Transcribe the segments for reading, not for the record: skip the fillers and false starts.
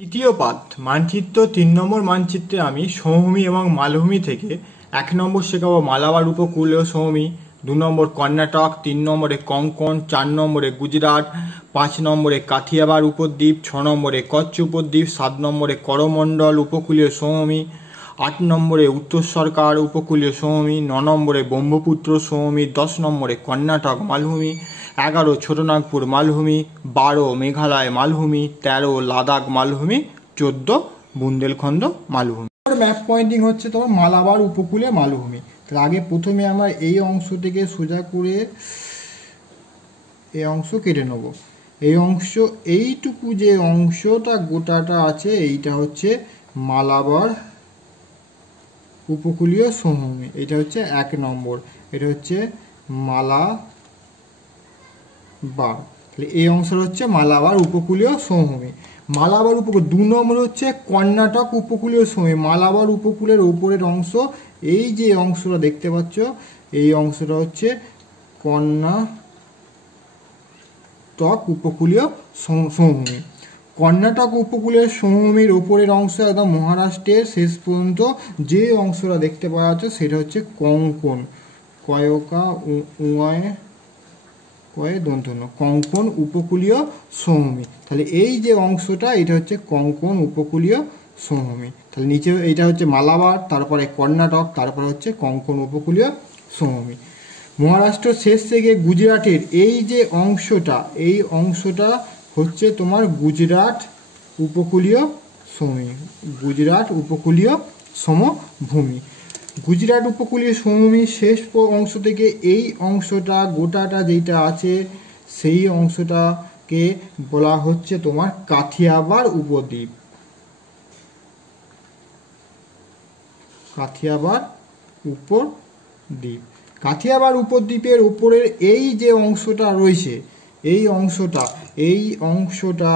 তৃতীয় পাঠ মানচিত্র ৩ নম্বর মানচিত্রে আমি সমভূমি এবং মালভূমি থেকে ১ নম্বর শেখাবো মালাবার উপকূলীয় সমভূমি, ২ নম্বর কর্ণাটক, ৩ নম্বরে কঙ্কন, ৪ নম্বরে গুজরাট, ৫ নম্বরে কাথিয়াবার উপদ্বীপ, ৬ নম্বরে কচ্ছ উপদ্বীপ, ৭ নম্বরে করমণ্ডল উপকূলীয় সমভূমি, ৮ নম্বরে উত্তর সরকার উপকূলীয় সমভূমি, ৯ নম্বরে ব্রহ্মপুত্র সমভূমি, ১০ নম্বরে কর্ণাটক মালভূমি, ১১ ছোটনাগপুর মালভূমি, ১২ মেঘালয় মালভূমি, ১৩ লাদাখ মালভূমি, ১৪ বুন্দেলখণ্ড মালভূমি। ম্যাপ পয়েন্টিং হচ্ছে তোমার মালাবার উপকূলে মালভূমি। তাহলে আগে প্রথমে আমরা এই অংশ থেকে সোজা করে এই অংশ কেটে নেব। এই অংশ এইটুকু যে অংশটা গোটাটা আছে এইটা হচ্ছে মালাবার উপকূলীয় সমভূমি। এটা হচ্ছে ১ নম্বর, এটা হচ্ছে মালাবার। তাহলে এই অংশটা হচ্ছে মালাবার উপকূলীয় সমভূমি। মালাবার উপকূল ২ নম্বর হচ্ছে কর্ণাটক উপকূলীয় সমভূমি। মালাবার উপকূলের উপরের অংশ এই যে অংশটা দেখতে পাচ্ছ এই অংশটা হচ্ছে কর্ণাটক উপকূলীয় সমভূমি। কর্ণাটক উপকূলের সমভূমির উপরের অংশ একদম মহারাষ্ট্রের শেষ পর্যন্ত যে অংশটা দেখতে পাওয়া যাচ্ছে সেটা হচ্ছে কঙ্কন, কঙ্কন উপকূলীয় সমভূমি। তাহলে এই যে অংশটা এটা হচ্ছে কঙ্কন উপকূলীয় সমভূমি। তাহলে নিচে এটা হচ্ছে মালাবার, তারপরে কর্ণাটক, তারপরে হচ্ছে কঙ্কন উপকূলীয় সমভূমি। মহারাষ্ট্র শেষ থেকে গুজরাটের এই যে অংশটা এই অংশটা হচ্ছে তোমার গুজরাট উপকূলীয় সমভূমি। গুজরাট উপকূলীয় সমভূমি। গুজরাট উপকূলীয় সমভূমির শেষ অংশ থেকে এই অংশটা গোটাটা যেটা আছে সেই অংশটাকে বলা হচ্ছে তোমার কাথিয়াবার উপদ্বীপ। কাথিয়াবার উপদ্বীপ। কাথিয়াবার উপদ্বীপের উপরের এই যে অংশটা রয়েছে এই অংশটা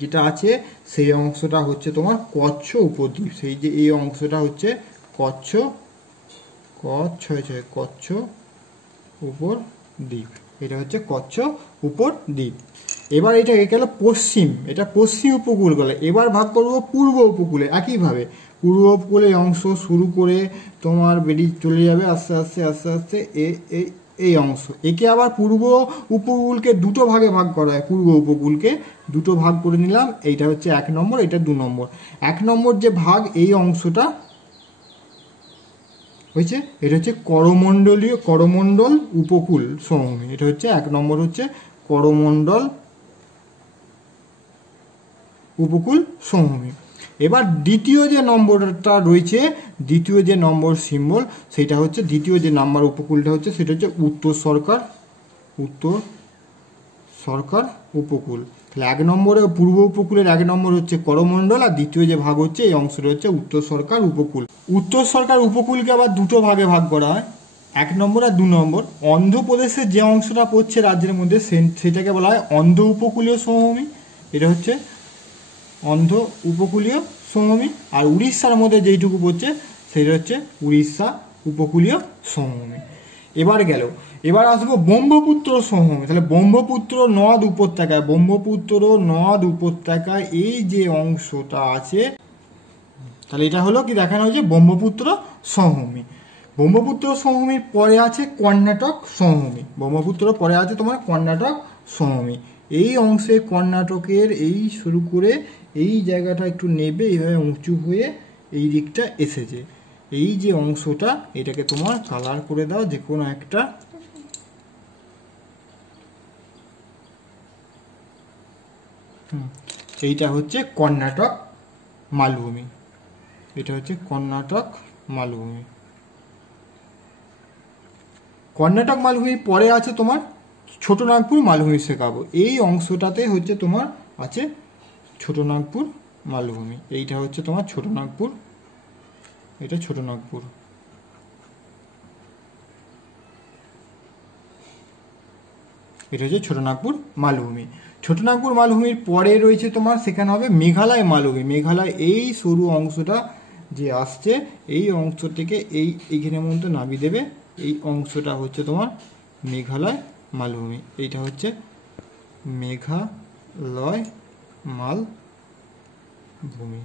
যেটা আছে সেই অংশটা হচ্ছে তোমার কচ্ছ উপদ্বীপ। সেই যে এই অংশটা হচ্ছে কচ্ছ উপদ্বীপ। এটা হচ্ছে কচ্ছ উপদ্বীপ। এবার এটা গেল পশ্চিম, এটা পশ্চিম উপকূল গেল। এবার ভাগ করবো পূর্ব উপকূলে। একইভাবে পূর্ব উপকূলের অংশ শুরু করে তোমার বেরিয়ে চলে যাবে আস্তে আস্তে এই অংশ। একে আবার পূর্ব উপকূলকে দুটো ভাগে ভাগ করা হয়। পূর্ব উপকূলকে দুটো ভাগ করে নিলাম। এইটা হচ্ছে ১ নম্বর, এটা ২ নম্বর। ১ নম্বর যে ভাগ এই অংশটা হয়েছে এটা হচ্ছে করমণ্ডল উপকূল সমভূমি। এটা হচ্ছে ১ নম্বর হচ্ছে করমণ্ডল উপকূল সমভূমি। এবার দ্বিতীয় যে নম্বরটা রয়েছে, দ্বিতীয় যে নম্বর সিম্বল সেটা হচ্ছে দ্বিতীয় যে নাম্বার উপকূলটা হচ্ছে সেটা হচ্ছে উত্তর সরকার উপকূল। তাহলে ১ নম্বরে পূর্ব উপকূলের ১ নম্বর হচ্ছে করমণ্ডল, আর দ্বিতীয় যে ভাগ হচ্ছে এই অংশটা হচ্ছে উত্তর সরকার উপকূল। উত্তর সরকার উপকূলকে আবার দুটো ভাগে ভাগ করা হয়, ১ নম্বর আর ২ নম্বর। অন্ধ্রপ্রদেশের যে অংশটা পড়ছে রাজ্যের মধ্যে সেটাকে বলা হয় অন্ধ্র উপকূলীয় সমভূমি। এটা হচ্ছে অন্ধ্র উপকূলীয় সমভূমি। আর উড়িষ্যার মধ্যে যেইটুকু পড়ছে সেটা হচ্ছে উড়িষ্যা উপকূলীয় সমভূমি। এবার আসবো ব্রহ্মপুত্র সমভূমি। তাহলে ব্রহ্মপুত্র নদ উপত্যকায় এই যে অংশটা আছে তাহলে এটা হলো কি দেখানো হয়েছে ব্রহ্মপুত্র সমভূমি। ব্রহ্মপুত্র সমভূমির পরে আছে কর্ণাটক সমভূমি। ব্রহ্মপুত্র পরে আছে তোমার কর্ণাটক সমভূমি। এই অংশে কর্ণাটকের এই শুরু করে এই জায়গাটা একটু নেবে এইভাবে উঁচু হয়ে এই দিকটা এসেছে। এই যে অংশটা এটাকে তোমার কালার করে দাও যে কোনো একটা। এইটা হচ্ছে কর্ণাটক মালভূমি। এটা হচ্ছে কর্ণাটক মালভূমি। কর্ণাটক মালভূমির পরে আছে তোমার ছোটনাগপুর মালভূমি শেখাবো। এই অংশটাতে হচ্ছে তোমার আছে ছোটনাগপুর মালভূমি। এইটা হচ্ছে তোমার ছোটনাগপুর, এটা ছোটনাগপুর। এটা হচ্ছে ছোটনাগপুর মালভূমি। ছোটনাগপুর মালভূমির পরে রয়েছে তোমার সেখানে হবে মেঘালয় মালভূমি। মেঘালয় এই সরু অংশটা যে আসছে এই অংশ থেকে এইখানের মধ্যে নামিয়ে দেবে। এই অংশটা হচ্ছে তোমার মেঘালয় মালভূমি। এইটা হচ্ছে মেঘালয় মালভূমি। ভূমি।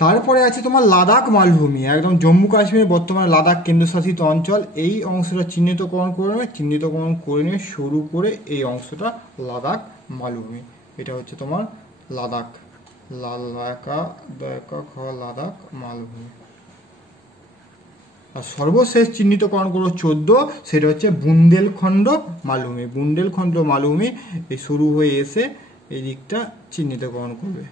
তারপরে আছে তোমার লাদাখ মালভূমি, একদম জম্মু কাশ্মীরের বর্তমানে লাদাখ কেন্দ্রশাসিত অঞ্চল। এই অংশটা চিহ্নিতকরণ করে নেবে শুরু করে এই অংশটা লাদাখ মালভূমি। এটা হচ্ছে তোমার লাদাখ, লাদাখ মালভূমি। আর সর্বশেষ চিহ্নিতকরণ করো 14, সেটা হচ্ছে বুন্দেলখণ্ড মালভূমি। বুন্দেলখণ্ড মালভূমি এই শুরু হয়ে এসে এই দিকটা চিহ্নিতকরণ করবে।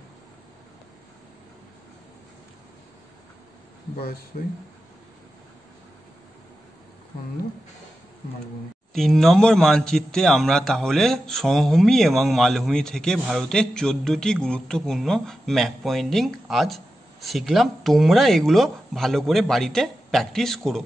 3 নম্বর মানচিত্রে আমরা তাহলে সমভূমি এবং মালভূমি থেকে ভারতের 14টি গুরুত্বপূর্ণ ম্যাপ পয়েন্টিং আজ শিখলাম। তোমরা এগুলো ভালো করে বাড়িতে প্র্যাকটিস করো।